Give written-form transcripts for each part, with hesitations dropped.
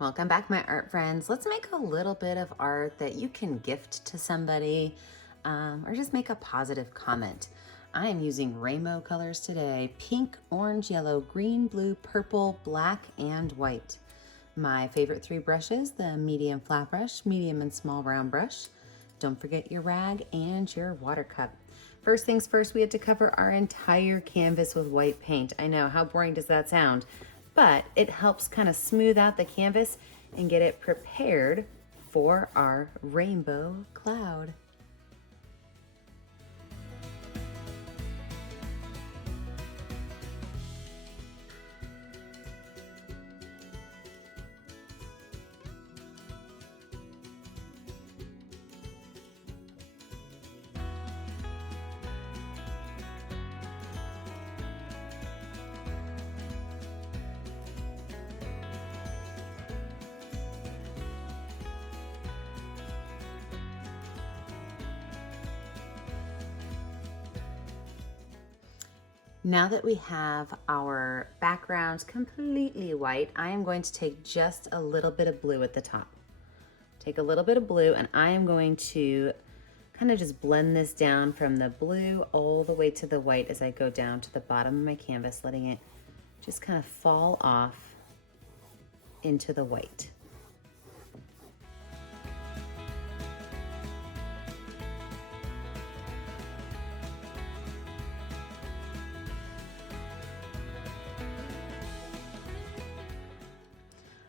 Welcome back, my art friends. Let's make a little bit of art that you can gift to somebody or just make a positive comment. I am using rainbow colors today: pink, orange, yellow, green, blue, purple, black, and white. My favorite three brushes: the medium flat brush, medium and small round brush. Don't forget your rag and your water cup. First things first, we had to cover our entire canvas with white paint. I know, how boring does that sound? But it helps kind of smooth out the canvas and get it prepared for our rainbow cloud. Now that we have our backgrounds completely white, I am going to take just a little bit of blue at the top. Take a little bit of blue and I am going to kind of just blend this down from the blue all the way to the white as I go down to the bottom of my canvas, letting it just kind of fall off into the white.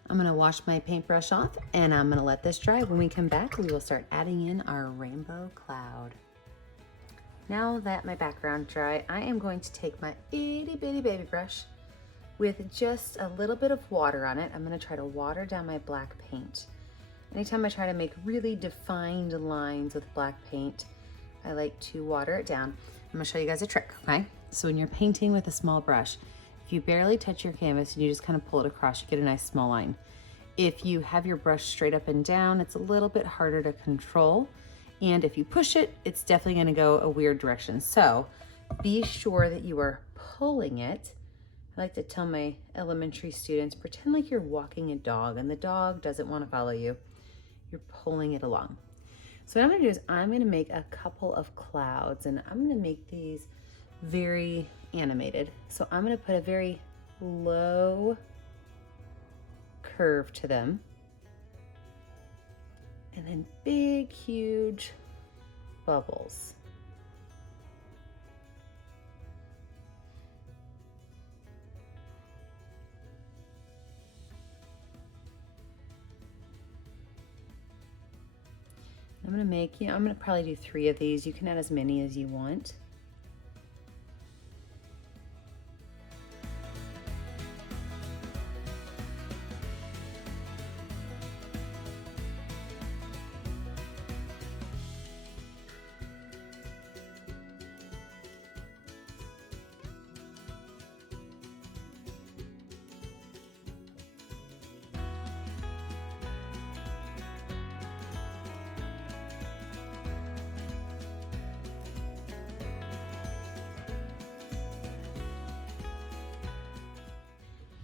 I'm gonna wash my paintbrush off and I'm gonna let this dry. When we come back, we will start adding in our rainbow cloud. Now that my background dry, I am going to take my itty bitty baby brush with just a little bit of water on it. I'm gonna try to water down my black paint. Anytime I try to make really defined lines with black paint, I like to water it down. I'm gonna show you guys a trick, okay? So when you're painting with a small brush, if you barely touch your canvas and you just kind of pull it across, you get a nice small line. If you have your brush straight up and down, it's a little bit harder to control. And if you push it, it's definitely gonna go a weird direction. So be sure that you are pulling it. I like to tell my elementary students, pretend like you're walking a dog and the dog doesn't wanna follow you. You're pulling it along. So what I'm gonna do is I'm gonna make a couple of clouds and I'm gonna make these very animated. So I'm gonna put a very low curve to them and then big, huge bubbles. I'm gonna make, I'm gonna probably do 3 of these. You can add as many as you want.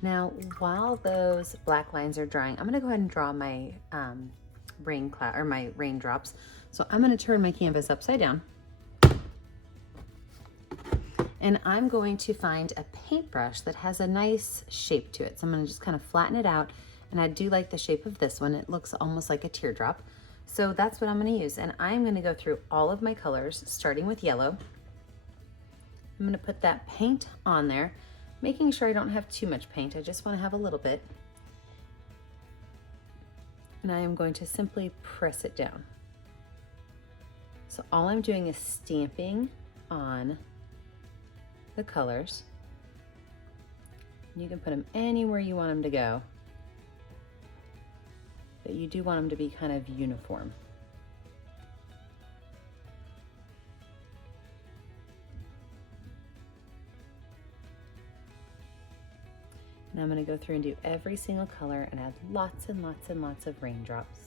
Now, while those black lines are drying, I'm gonna go ahead and draw my rain cloud or my raindrops. So I'm gonna turn my canvas upside down. And I'm going to find a paintbrush that has a nice shape to it. So I'm gonna just kind of flatten it out. And I do like the shape of this one. It looks almost like a teardrop. So that's what I'm gonna use. And I'm gonna go through all of my colors, starting with yellow. I'm gonna put that paint on there, making sure I don't have too much paint. I just wanna have a little bit. And I am going to simply press it down. So all I'm doing is stamping on the colors. You can put them anywhere you want them to go, but you do want them to be kind of uniform. And I'm gonna go through and do every single color and add lots and lots and lots of raindrops.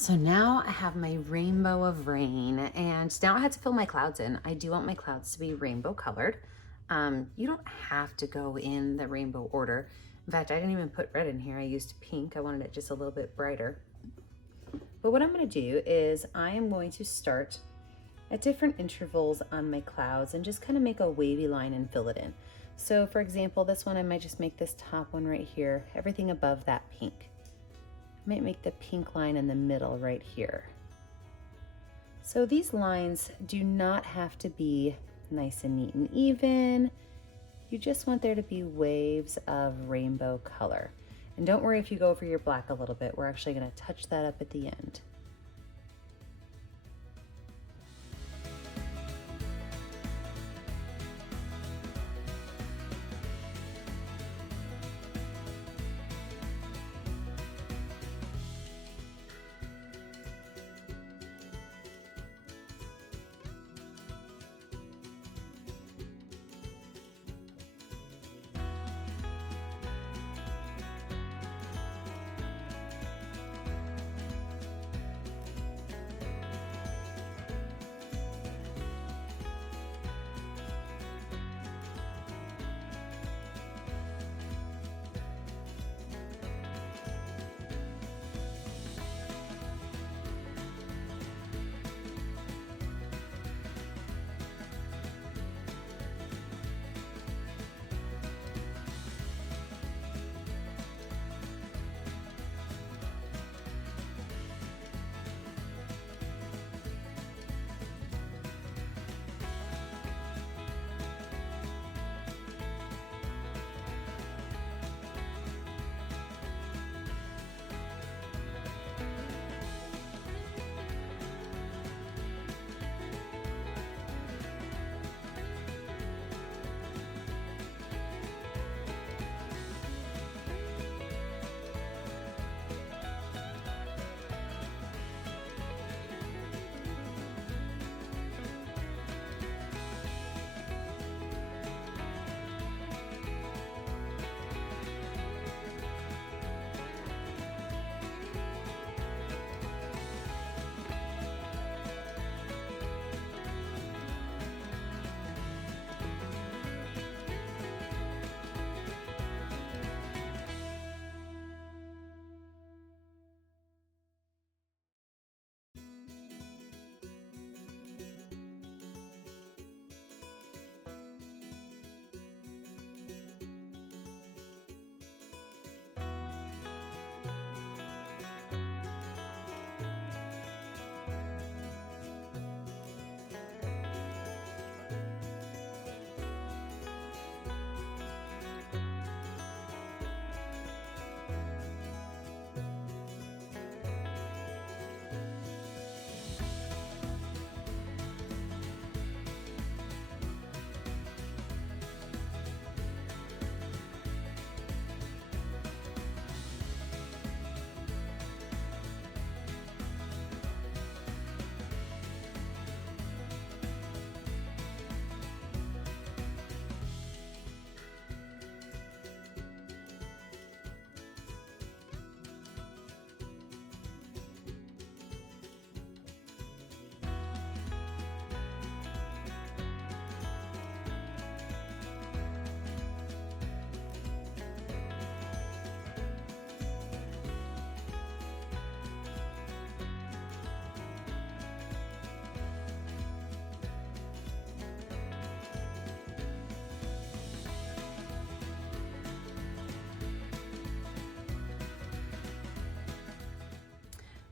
So now I have my rainbow of rain, and now I had to fill my clouds in. I do want my clouds to be rainbow colored. You don't have to go in the rainbow order. In fact, I didn't even put red in here. I used pink. I wanted it just a little bit brighter. But what I'm going to do is I am going to start at different intervals on my clouds and just kind of make a wavy line and fill it in. So for example, this one, I might just make this top one right here, everything above that pink. I might make the pink line in the middle right here. So these lines do not have to be nice and neat and even. You just want there to be waves of rainbow color. And don't worry if you go over your black a little bit. We're actually going to touch that up at the end.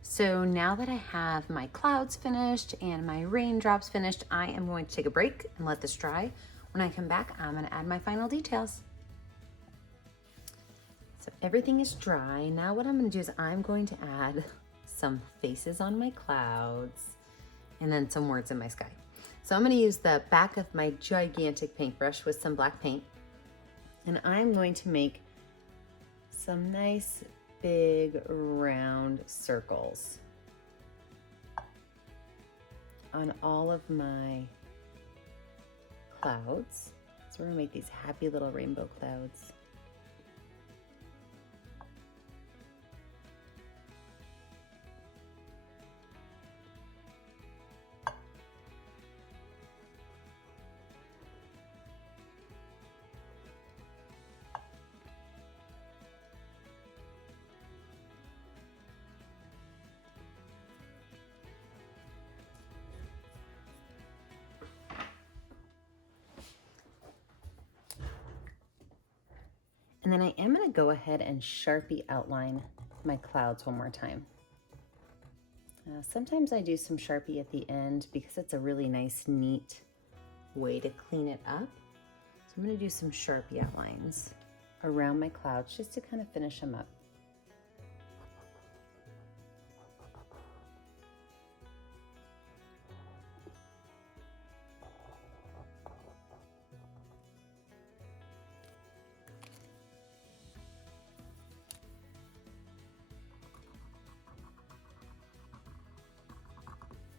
So now that I have my clouds finished and my raindrops finished, I am going to take a break and let this dry. When I come back, I'm going to add my final details. So everything is dry. Now what I'm going to do is I'm going to add some faces on my clouds and then some words in my sky. So I'm going to use the back of my gigantic paintbrush with some black paint, and I'm going to make some nice big round circles on all of my clouds. So we're gonna make these happy little rainbow clouds. And then I am gonna go ahead and Sharpie outline my clouds one more time. Sometimes I do some Sharpie at the end because it's a really nice, neat way to clean it up. So I'm gonna do some Sharpie outlines around my clouds just to kind of finish them up.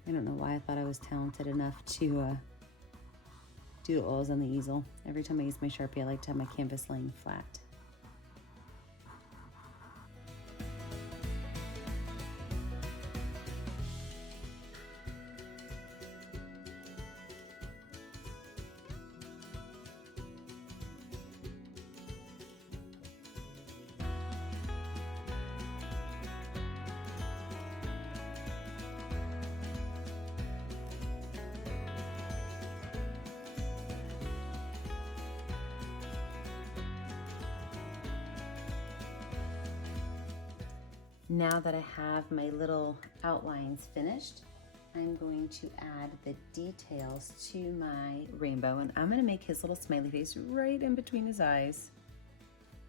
I don't know why I thought I was talented enough to do oils on the easel. Every time I use my Sharpie, I like to have my canvas laying flat. Now that I have my little outlines finished, I'm going to add the details to my rainbow, and I'm gonna make his little smiley face right in between his eyes.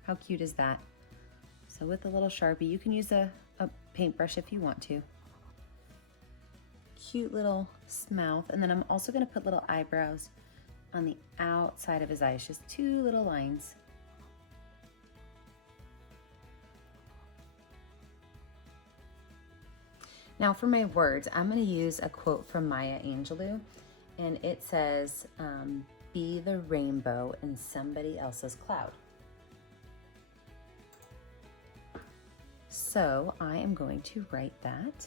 How cute is that? So with a little Sharpie, you can use a paintbrush if you want to. Cute little mouth, and then I'm also gonna put little eyebrows on the outside of his eyes, just 2 little lines. Now for my words, I'm going to use a quote from Maya Angelou, and it says, be the rainbow in somebody else's cloud. So I am going to write that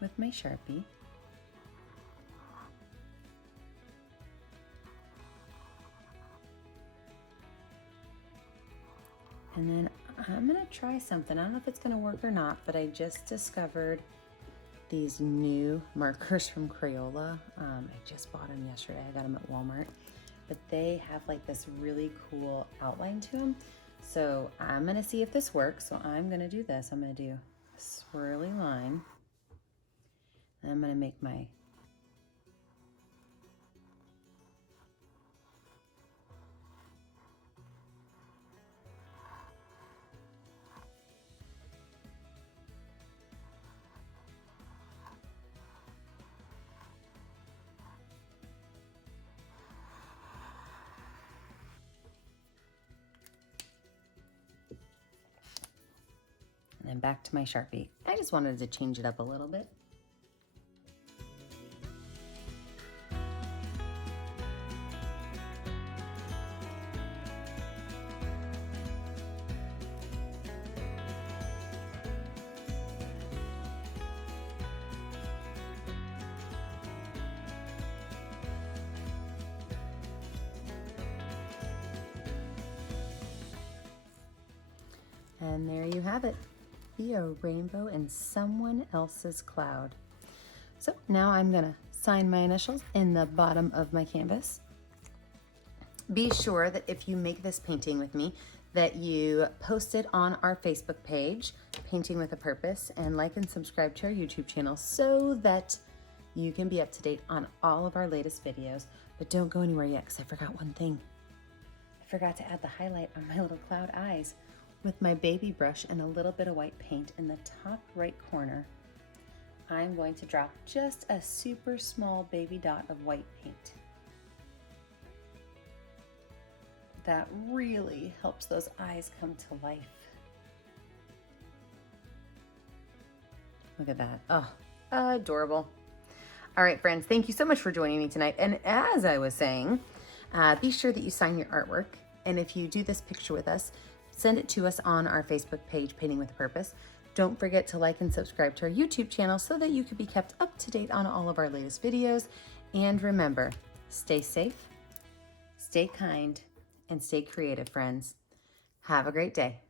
with my Sharpie. And then I'm gonna try something. I don't know if it's gonna work or not, but I just discovered these new markers from Crayola. I just bought them yesterday. I got them at Walmart, but they have like this really cool outline to them. So I'm gonna see if this works. So I'm gonna do this. I'm gonna do a swirly line. And I'm gonna make my and back to my Sharpie. I just wanted to change it up a little bit. And there you have it. Be a rainbow in someone else's cloud. So now I'm gonna sign my initials in the bottom of my canvas. Be sure that if you make this painting with me, that you post it on our Facebook page, Painting with a Purpose, and like and subscribe to our YouTube channel so that you can be up to date on all of our latest videos. But don't go anywhere yet, because I forgot one thing. I forgot to add the highlight on my little cloud eyes. With my baby brush and a little bit of white paint in the top right corner, I'm going to drop just a super small baby dot of white paint. That really helps those eyes come to life. Look at that. Oh, adorable. All right, friends, thank you so much for joining me tonight. And as I was saying, be sure that you sign your artwork. And if you do this picture with us, send it to us on our Facebook page, Painting with a Purpose. Don't forget to like and subscribe to our YouTube channel so that you can be kept up to date on all of our latest videos. And remember, stay safe, stay kind, and stay creative, friends. Have a great day.